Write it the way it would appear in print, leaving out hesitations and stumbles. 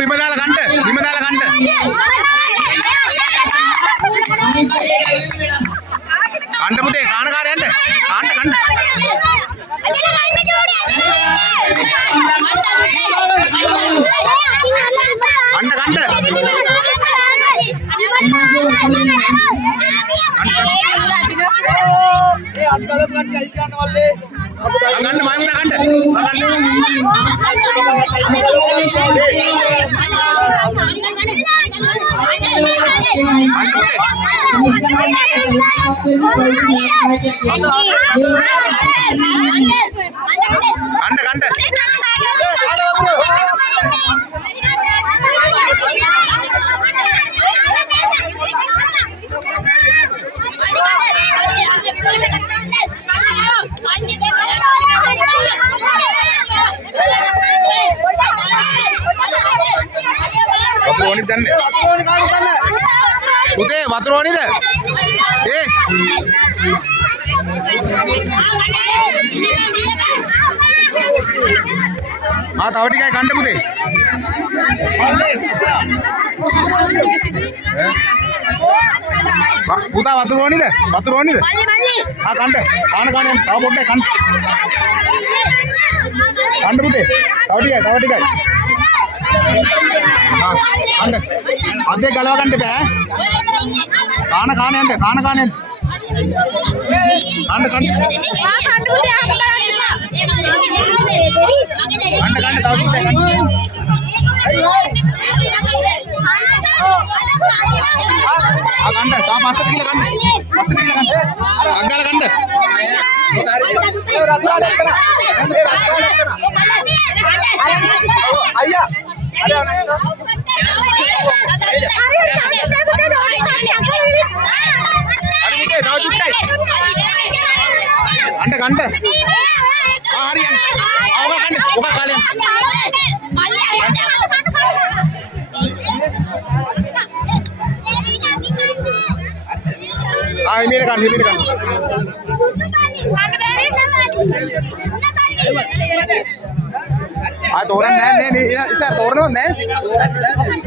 විමදාල කන්ට කන්ට පුතේ කාණකාරයන්ට කන්ට කන්ට පුතේ වතුර ඕනිද? තව ටිකයි කන්න පුතේ. පුතා වතුර ඕනිද? වතුර ඕනිද? කන්න. කන්න. තව පොඩ්ඩක් කන්න. කන්න පුතේ. තව ටිකයි. කන්න. අද්දේ ගලව ගන්න බෑ. කාණ යන්න. කන්න. කන්න පුතේ. තව ටිකයි කන්න. කන්න. තා පස්සට ගිහලා කන්න. අග්ගල කන්න. අයියා. කන්ට හරියන්න ආව කන්න ඔක කාලේ මේක කන්න තෝරන්නේ නැහැ නේ ඉතින් තෝරනවද නැහැ